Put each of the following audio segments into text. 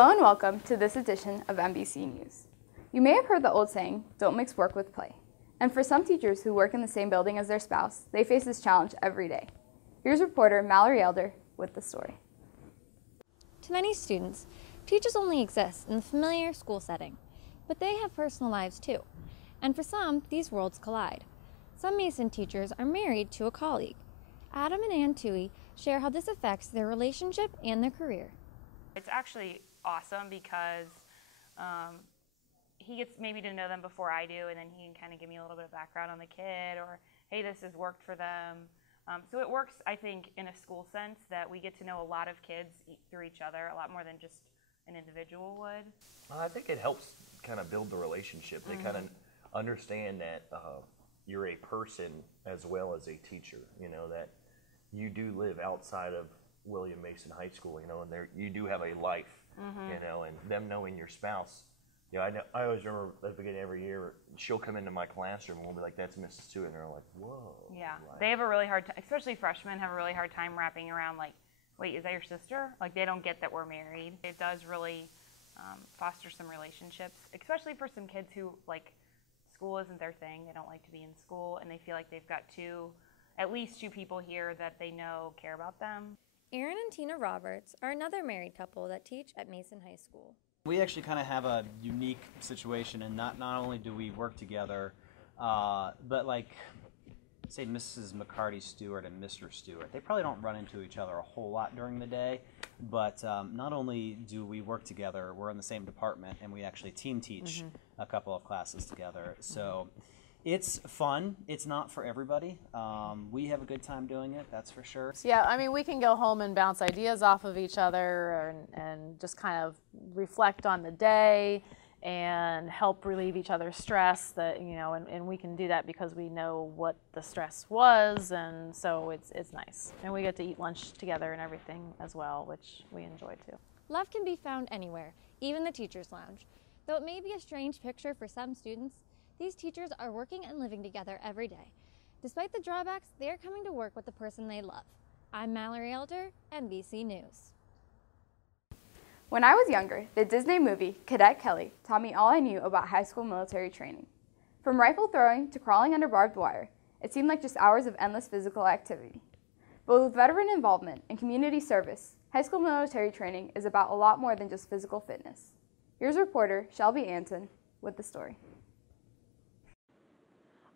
Hello and welcome to this edition of MBC News. You may have heard the old saying, don't mix work with play. And for some teachers who work in the same building as their spouse, they face this challenge every day. Here's reporter Mallory Elder with the story. To many students, teachers only exist in the familiar school setting, but they have personal lives too. And for some, these worlds collide. Some Mason teachers are married to a colleague. Adam and Ann Toohey share how this affects their relationship and their career. It's actually awesome because he gets maybe to know them before I do, and then he can kind of give me a little bit of background on the kid, or hey, this has worked for them. So it works, I think, in a school sense that we get to know a lot of kids through each other, a lot more than just an individual would. I think it helps kind of build the relationship. They kind of understand that you're a person as well as a teacher, you know, that you do live outside of William Mason High School, you know, and you do have a life, you know, and them knowing your spouse. You know, I always remember at the beginning of every year, she'll come into my classroom and we'll be like, that's Mrs. Stewart, and they're like, whoa. Yeah, they have a really hard time, especially freshmen have a really hard time wrapping around like, wait, is that your sister? Like, they don't get that we're married. It does really foster some relationships, especially for some kids who, like, school isn't their thing. They don't like to be in school, and they feel like they've got at least two people here that they know care about them. Aaron and Tina Roberts are another married couple that teach at Mason High School. We actually kind of have a unique situation, and not only do we work together, but like, say Mrs. McCarty Stewart and Mr. Stewart, they probably don't run into each other a whole lot during the day, but not only do we work together, we're in the same department, and we actually team teach a couple of classes together. So it's fun. It's not for everybody. We have a good time doing it, that's for sure. Yeah, I mean, we can go home and bounce ideas off of each other and just kind of reflect on the day and help relieve each other's stress, that, you know, and we can do that because we know what the stress was, and so it's nice. And we get to eat lunch together and everything as well, which we enjoy too. Love can be found anywhere, even the teacher's lounge. Though it may be a strange picture for some students, these teachers are working and living together every day. Despite the drawbacks, they are coming to work with the person they love. I'm Mallory Elder, NBC News. When I was younger, the Disney movie Cadet Kelly taught me all I knew about high school military training. From rifle throwing to crawling under barbed wire, it seemed like just hours of endless physical activity. But with veteran involvement and community service, high school military training is about a lot more than just physical fitness. Here's reporter Shelby Anton with the story.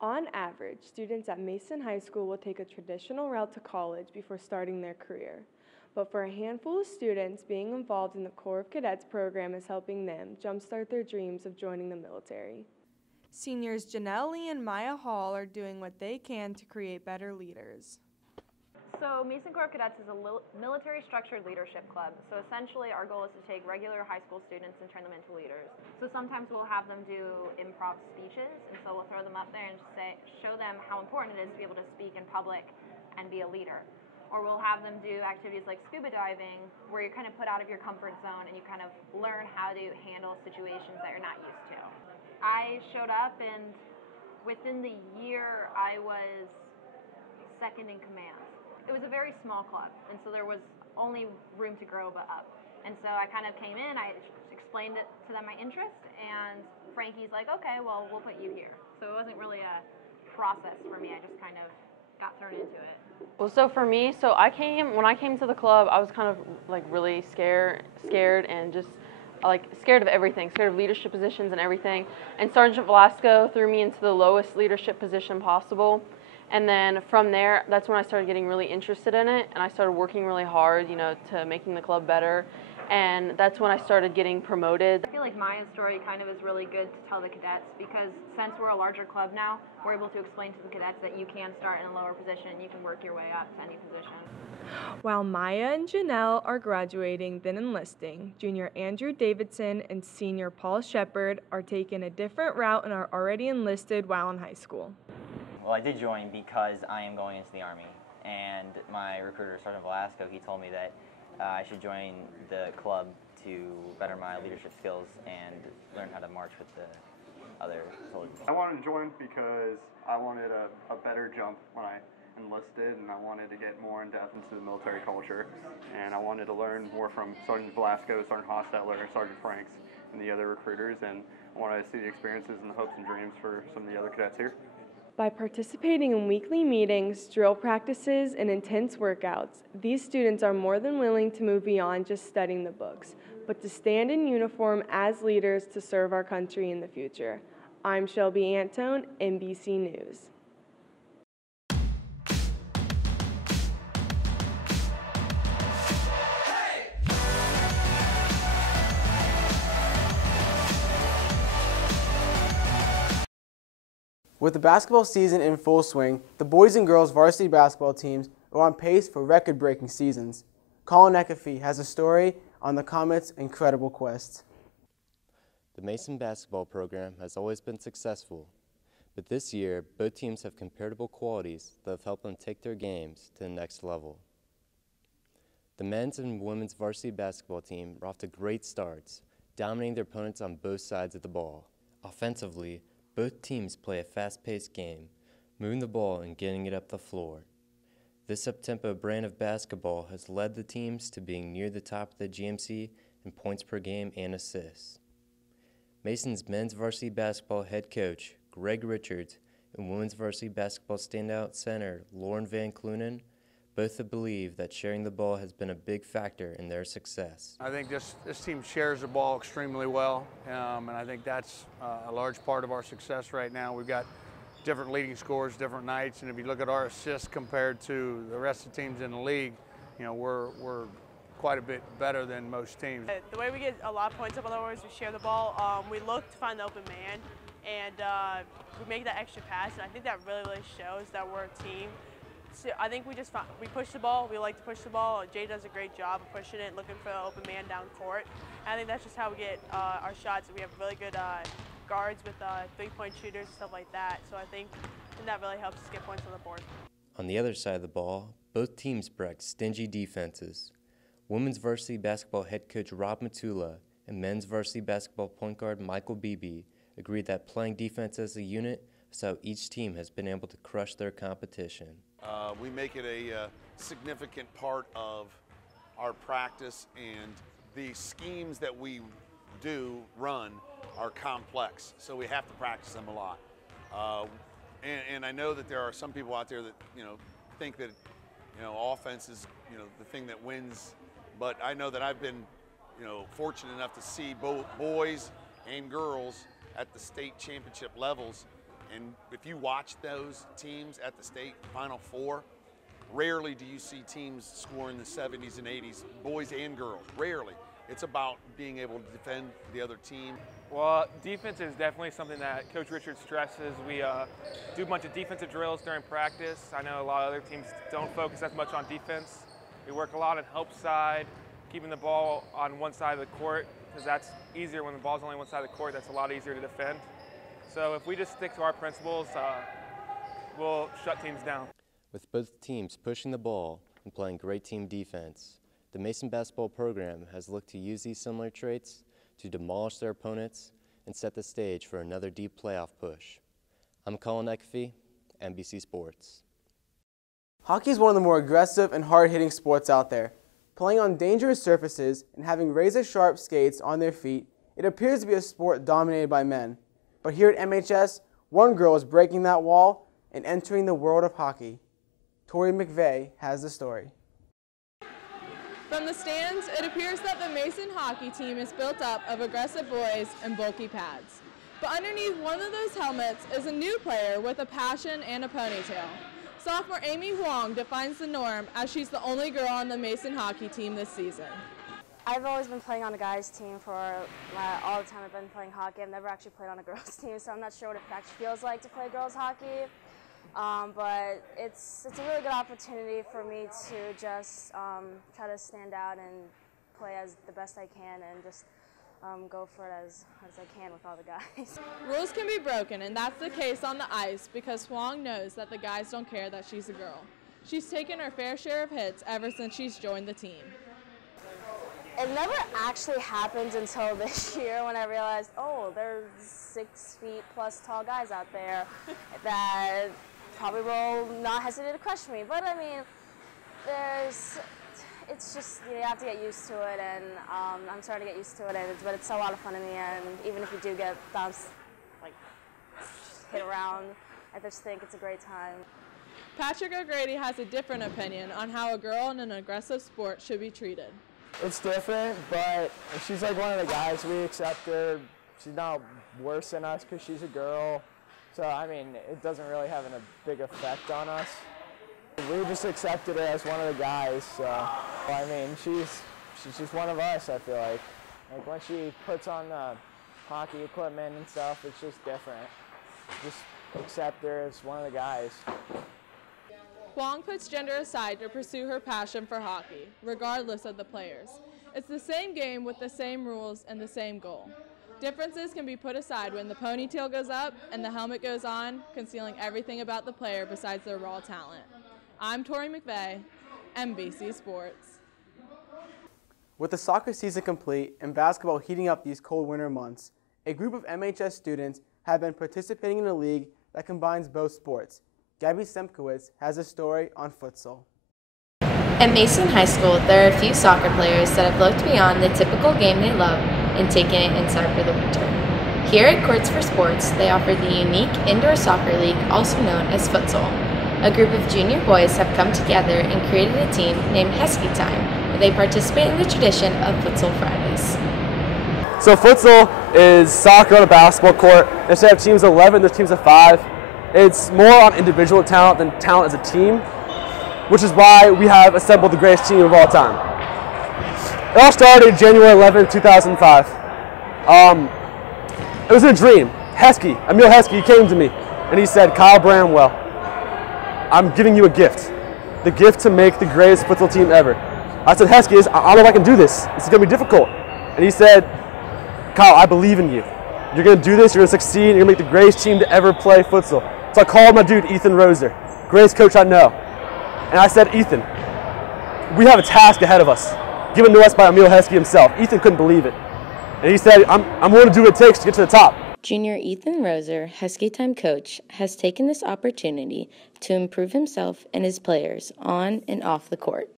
On average, students at Mason High School will take a traditional route to college before starting their career. But for a handful of students, being involved in the Corps of Cadets program is helping them jumpstart their dreams of joining the military. Seniors Janelle Lee and Maya Hall are doing what they can to create better leaders. So Mason Corps of Cadets is a military structured leadership club. So essentially our goal is to take regular high school students and turn them into leaders. So sometimes we'll have them do improv speeches, and so we'll throw them up there and show them how important it is to be able to speak in public and be a leader. Or we'll have them do activities like scuba diving, where you're kind of put out of your comfort zone and you kind of learn how to handle situations that you're not used to. I showed up, and within the year I was second in command. It was a very small club, and so there was only room to grow but up. And so I kind of came in, I explained it to them, my interest, and Frankie's like, okay, well, we'll put you here. So it wasn't really a process for me, I just kind of got thrown into it. Well, so for me, when I came to the club, I was kind of like really scared and just like scared of everything, scared of leadership positions and everything. And Sergeant Velasco threw me into the lowest leadership position possible. And then from there, that's when I started getting really interested in it, and I started working really hard, you know, to making the club better. And that's when I started getting promoted. I feel like Maya's story kind of is really good to tell the cadets, because since we're a larger club now, we're able to explain to the cadets that you can start in a lower position and you can work your way up to any position. While Maya and Janelle are graduating, then enlisting, junior Andrew Davidson and senior Paul Shepard are taking a different route and are already enlisted while in high school. Well, I did join because I am going into the Army, and my recruiter, Sergeant Velasco, he told me that I should join the club to better my leadership skills and learn how to march with the other soldiers. I wanted to join because I wanted a better jump when I enlisted, and I wanted to get more in depth into the military culture, and I wanted to learn more from Sergeant Velasco, Sergeant Hostetler, Sergeant Franks, and the other recruiters, and I wanted to see the experiences and the hopes and dreams for some of the other cadets here. By participating in weekly meetings, drill practices, and intense workouts, these students are more than willing to move beyond just studying the books, but to stand in uniform as leaders to serve our country in the future. I'm Shelby Antone, MBC News. With the basketball season in full swing, the boys and girls varsity basketball teams are on pace for record-breaking seasons. Colin Eckefe has a story on the Comet's incredible quest. The Mason basketball program has always been successful, but this year both teams have comparable qualities that have helped them take their games to the next level. The men's and women's varsity basketball team are off to great starts, dominating their opponents on both sides of the ball. Offensively, both teams play a fast-paced game, moving the ball and getting it up the floor. This up-tempo brand of basketball has led the teams to being near the top of the GMC in points per game and assists. Mason's men's varsity basketball head coach, Greg Richards, and women's varsity basketball standout center, Lauren Van Clunen, both believe that sharing the ball has been a big factor in their success. I think this team shares the ball extremely well, and I think that's a large part of our success right now. We've got different leading scorers, different nights, and if you look at our assists compared to the rest of the teams in the league, you know, we're quite a bit better than most teams. The way we get a lot of points up on the board is we share the ball. We look to find the open man, and we make that extra pass, and I think that really shows that we're a team. So I think we push the ball. We like to push the ball. Jay does a great job of pushing it, looking for the open man down court. And I think that's just how we get our shots. We have really good guards with three-point shooters and stuff like that. So I think that really helps us get points on the board. On the other side of the ball, both teams break stingy defenses. Women's varsity basketball head coach Rob Matula and men's varsity basketball point guard Michael Beebe agreed that playing defense as a unit is how each team has been able to crush their competition. We make it a significant part of our practice, and the schemes that we do run are complex, so we have to practice them a lot. And I know that there are some people out there that think that offense is the thing that wins, but I know that I've been fortunate enough to see both boys and girls at the state championship levels. And if you watch those teams at the state Final Four, rarely do you see teams score in the 70s and 80s, boys and girls, rarely. It's about being able to defend the other team. Well, defense is definitely something that Coach Richards stresses. We do a bunch of defensive drills during practice. I know a lot of other teams don't focus as much on defense. We work a lot on help side, keeping the ball on one side of the court, because that's easier when the ball's only one side of the court. That's a lot easier to defend. So if we just stick to our principles, we'll shut teams down. With both teams pushing the ball and playing great team defense, the Mason basketball program has looked to use these similar traits to demolish their opponents and set the stage for another deep playoff push. I'm Colin Eckefe, MBC Sports. Hockey is one of the more aggressive and hard-hitting sports out there. Playing on dangerous surfaces and having razor-sharp skates on their feet, it appears to be a sport dominated by men. But here at MHS, one girl is breaking that wall and entering the world of hockey. Tori McVeigh has the story. From the stands, it appears that the Mason hockey team is built up of aggressive boys and bulky pads. But underneath one of those helmets is a new player with a passion and a ponytail. Sophomore Amy Huang defines the norm as she's the only girl on the Mason hockey team this season. I've always been playing on a guys' team for all the time I've been playing hockey. I've never actually played on a girls' team, so I'm not sure what it actually feels like to play girls' hockey. But it's a really good opportunity for me to just try to stand out and play as the best I can and just go for it as I can with all the guys. Rules can be broken, and that's the case on the ice because Huang knows that the guys don't care that she's a girl. She's taken her fair share of hits ever since she's joined the team. It never actually happened until this year when I realized, oh, there's 6 feet plus tall guys out there that probably will not hesitate to crush me. But I mean, it's just, you have to get used to it, and I'm starting to get used to it, but it's a lot of fun to me, and even if you do get bounced, like, hit around, I just think it's a great time. Patrick O'Grady has a different opinion on how a girl in an aggressive sport should be treated. It's different, but she's like one of the guys. We accept her. She's not worse than us because she's a girl. So, I mean, it doesn't really have a big effect on us. We just accepted her as one of the guys. So, I mean, she's just one of us, I feel like. Like, when she puts on the hockey equipment and stuff, it's just different. Just accept her as one of the guys. Huang puts gender aside to pursue her passion for hockey, regardless of the players. It's the same game with the same rules and the same goal. Differences can be put aside when the ponytail goes up and the helmet goes on, concealing everything about the player besides their raw talent. I'm Tori McVeigh, MBC Sports. With the soccer season complete and basketball heating up these cold winter months, a group of MHS students have been participating in a league that combines both sports. Gabby Semkowitz has a story on futsal. At Mason High School, there are a few soccer players that have looked beyond the typical game they love and taken it inside for the winter. Here at Courts for Sports, they offer the unique indoor soccer league, also known as futsal. A group of junior boys have come together and created a team named Heskey Time, where they participate in the tradition of Futsal Fridays. So futsal is soccer on a basketball court. Instead of teams of 11, there's teams of 5. It's more on individual talent than talent as a team, which is why we have assembled the greatest team of all time. It all started January 11, 2005. It was in a dream. Emil Heskey came to me and he said, "Kyle Bramwell, I'm giving you a gift. The gift to make the greatest futsal team ever." I said, "Heskey, I don't know if I can do this. It's going to be difficult." And he said, "Kyle, I believe in you. You're going to do this, you're going to succeed, you're going to make the greatest team to ever play futsal." So I called my dude, Ethan Roser, greatest coach I know. And I said, "Ethan, we have a task ahead of us, given to us by Emil Heskey himself." Ethan couldn't believe it. And he said, I'm willing to do what it takes to get to the top." Junior Ethan Roser, Heskey Time coach, has taken this opportunity to improve himself and his players on and off the court.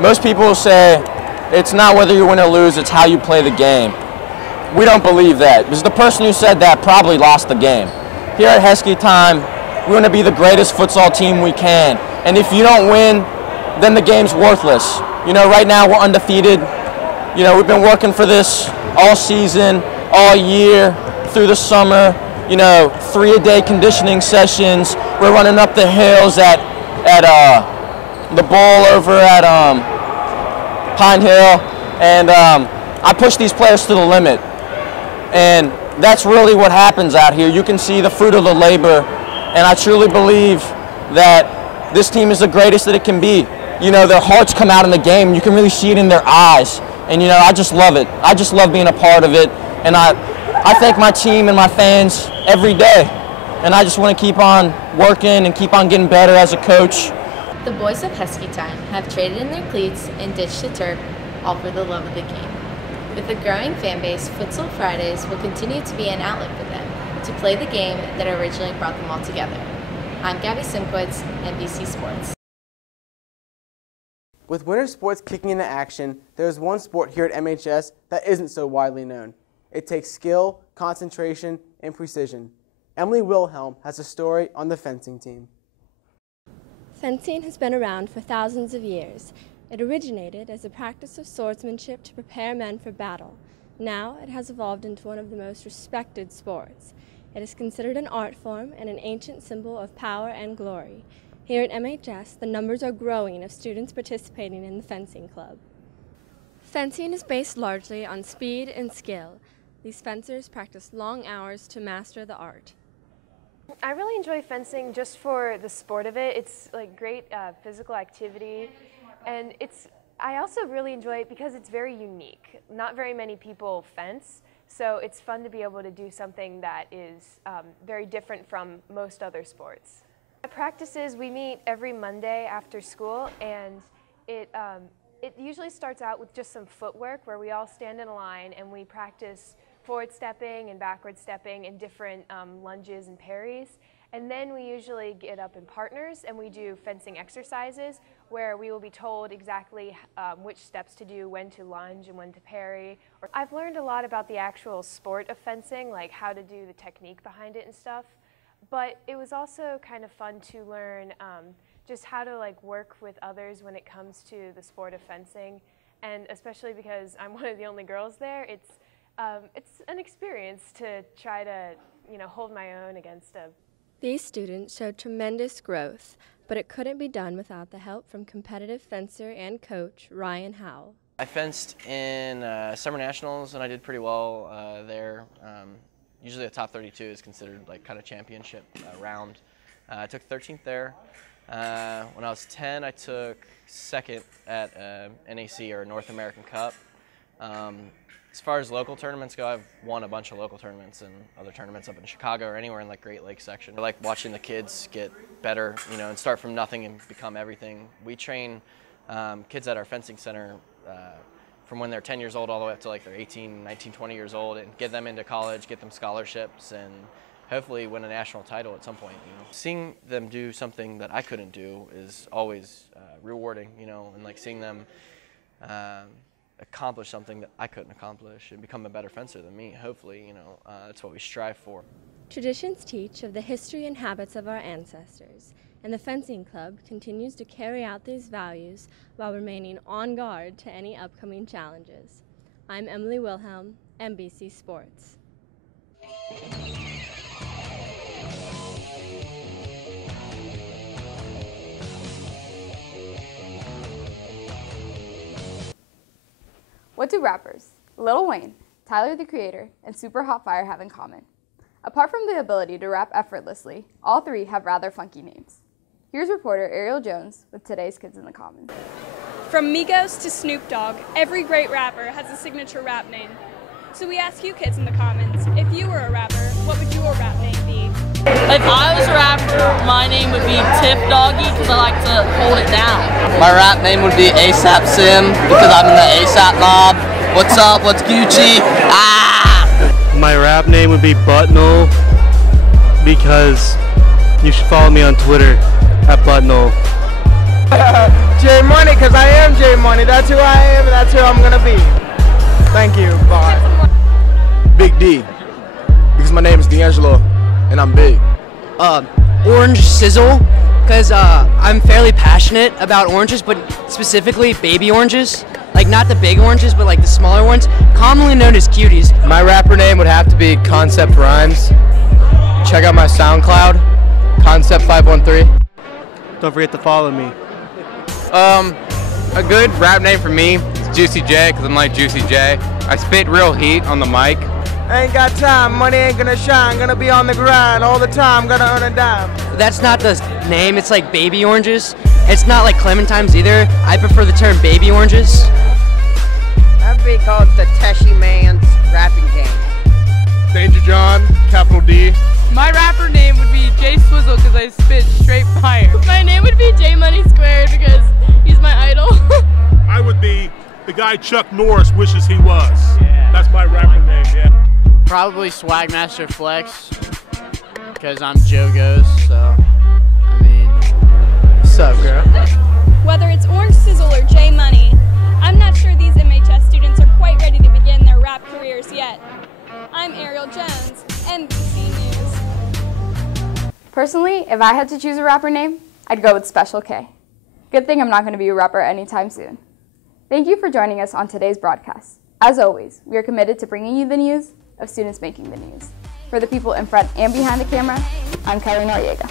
Most people say it's not whether you win or lose, it's how you play the game. We don't believe that, because the person who said that probably lost the game. Here at Heskey Time, we want to be the greatest futsal team we can. And if you don't win, then the game's worthless. You know, right now we're undefeated. You know, we've been working for this all season, all year, through the summer. You know, 3-a-day conditioning sessions. We're running up the hills at the bowl over at Pine Hill. And I push these players to the limit. And that's really what happens out here. You can see the fruit of the labor, and I truly believe that this team is the greatest that it can be. You know, their hearts come out in the game, and you can really see it in their eyes. And, you know, I just love it. I just love being a part of it, and I thank my team and my fans every day. And I just want to keep on working and keep on getting better as a coach. The boys of Heskey Time have traded in their cleats and ditched the turf, all for the love of the game. With a growing fan base, Futsal Fridays will continue to be an outlet for them to play the game that originally brought them all together. I'm Gabby Simkowitz, NBC Sports. With winter sports kicking into action, there is one sport here at MHS that isn't so widely known. It takes skill, concentration, and precision. Emily Wilhelm has a story on the fencing team. Fencing has been around for thousands of years. It originated as a practice of swordsmanship to prepare men for battle. Now it has evolved into one of the most respected sports. It is considered an art form and an ancient symbol of power and glory. Here at MHS, the numbers are growing of students participating in the fencing club. Fencing is based largely on speed and skill. These fencers practice long hours to master the art. I really enjoy fencing just for the sport of it. It's like great physical activity. And I also really enjoy it because it's very unique. Not very many people fence, so it's fun to be able to do something that is very different from most other sports. At practices, we meet every Monday after school, and it usually starts out with just some footwork where we all stand in a line and we practice forward stepping and backward stepping and different lunges and parries. And then we usually get up in partners and we do fencing exercises where we will be told exactly which steps to do, when to lunge and when to parry. I've learned a lot about the actual sport of fencing, like how to do the technique behind it and stuff. But it was also kind of fun to learn just how to work with others when it comes to the sport of fencing. And especially because I'm one of the only girls there, it's an experience to try to hold my own against a. These students showed tremendous growth, but it couldn't be done without the help from competitive fencer and coach Ryan Howell. I fenced in Summer Nationals and I did pretty well there. Usually the top 32 is considered kind of championship round. I took 13th there. When I was 10, I took 2nd at NAC or North American Cup. As far as local tournaments go, I've won a bunch of local tournaments and other tournaments up in Chicago or anywhere in Great Lakes section. I like watching the kids get better, and start from nothing and become everything. We train kids at our fencing center from when they're 10 years old all the way up to they're 18, 19, 20 years old, and get them into college, get them scholarships, and hopefully win a national title at some point. Seeing them do something that I couldn't do is always rewarding, and seeing them accomplish something that I couldn't accomplish and become a better fencer than me. Hopefully, that's what we strive for. Traditions teach of the history and habits of our ancestors, and the fencing club continues to carry out these values while remaining on guard to any upcoming challenges. I'm Emily Wilhelm, MBC Sports. What do rappers Lil Wayne, Tyler the Creator, and Super Hot Fire have in common? Apart from the ability to rap effortlessly, all three have rather funky names. Here's reporter Ariel Jones with today's Kids in the Commons. From Migos to Snoop Dogg, every great rapper has a signature rap name. So we ask you kids in the Commons, if you were a rapper, what would your rap name be? If I was a rapper, my name would be Tip Doggy because I like to hold it down. My rap name would be ASAP Sim because I'm in the ASAP mob. What's up? What's Gucci? Ah! My rap name would be Buttnole because you should follow me on Twitter at Buttnole. J Money because I am J Money. That's who I am and that's who I'm going to be. Thank you. Bye. Big D because my name is D'Angelo and I'm big. Orange Sizzle because I'm fairly passionate about oranges, but specifically baby oranges. Not the big oranges, but the smaller ones, commonly known as cuties. My rapper name would have to be Concept Rhymes. Check out my SoundCloud, Concept513. Don't forget to follow me. A good rap name for me is Juicy J because I'm like Juicy J. I spit real heat on the mic. I ain't got time, money ain't gonna shine, gonna be on the grind all the time, gonna earn a dime. That's not the name, it's like baby oranges. It's not like clementines either. I prefer the term baby oranges. That'd be called the Teshy Man's rapping game. Danger John, capital D. My rapper name would be J Swizzle because I spit straight fire. My name would be J Money Squared because he's my idol. I would be the guy Chuck Norris wishes he was. Yeah. That's my rapper name, yeah. Probably Swagmaster Flex because I'm Joe Ghost, so what's up, girl? Whether it's Orange Sizzle or J Money, I'm not sure these MHS students are quite ready to begin their rap careers yet. I'm Ariel Jones, MBC News. Personally, if I had to choose a rapper name, I'd go with Special K. Good thing I'm not going to be a rapper anytime soon. Thank you for joining us on today's broadcast. As always, we are committed to bringing you the news of students making the news. For the people in front and behind the camera, I'm Kelly Noriega.